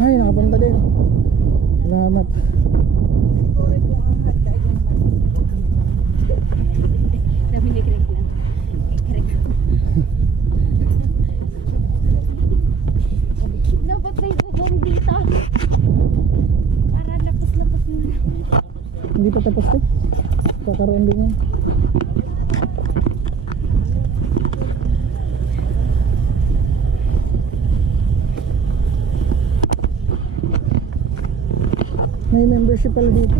Ay, nakapunta din. Salamat. Sabi ni Craig lang. Craig ako. Dapat may bubong dito. Para lapos-lapos mo na. Hindi pa tapos to. Kakaroon din yan. May membership pala dito.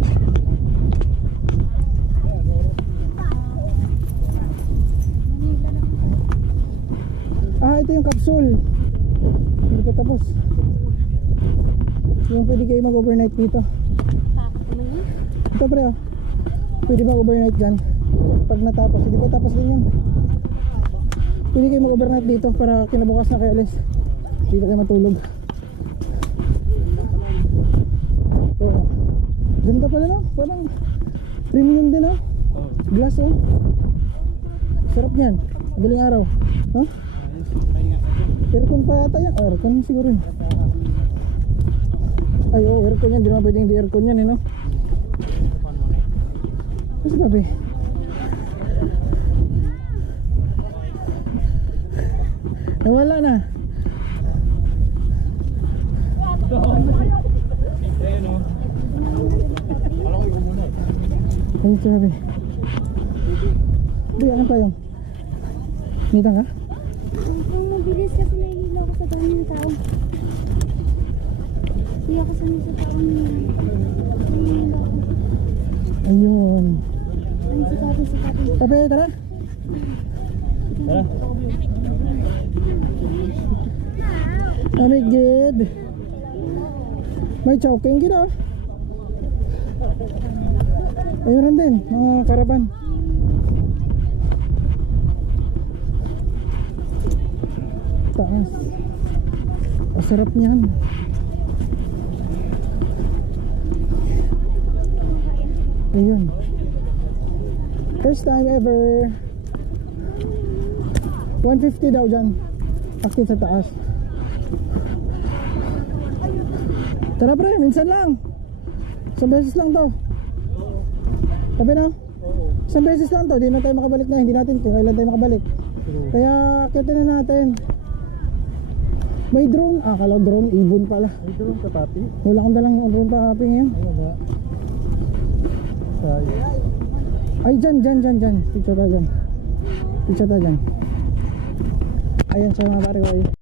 Ah, ito yung capsule. Hindi pa tapos. Yung pwede kayo mag-overnight dito. Ito pre oh. Pwede mag-overnight dyan. Pag natapos, hindi pa tapos din yan. Pwede kayo mag-overnight dito para kinabukas na kayo alis. Dito kayo matulog. Oh. Ganda pala no? Parang premium din oh. Glass oh. Sarap yan. Madaling araw. Huh? Aircon pa yata yan. Aircon siguro yun. Ay oh, aircon yan. Di naman pwedeng di aircon yan eh no? Kasi babi nawala na. Ayun sabi biyakan pa yung nitang ka? Ang mabilis kasi nahihila ko sa dami ng tao. Hindi ako sanay sa tao niya. Nahihila ako. Ayun Ay, sikapin. tabi tara amigid may choking gina ayun rin din mga karaban taas masarap niyan ayun first time ever 150 daw dyan akit sa taas tara pre minsan lang isang beses lang to sabi na isang beses lang to di na tayo makabalik na hindi natin kung kailan tayo makabalik kaya akitin na natin may drone kala drone ibon pala may drone ka papi wala kang dalang drone pa papi ngayon ay dyan picture tayo dyan ayan sa mga pare ko ayun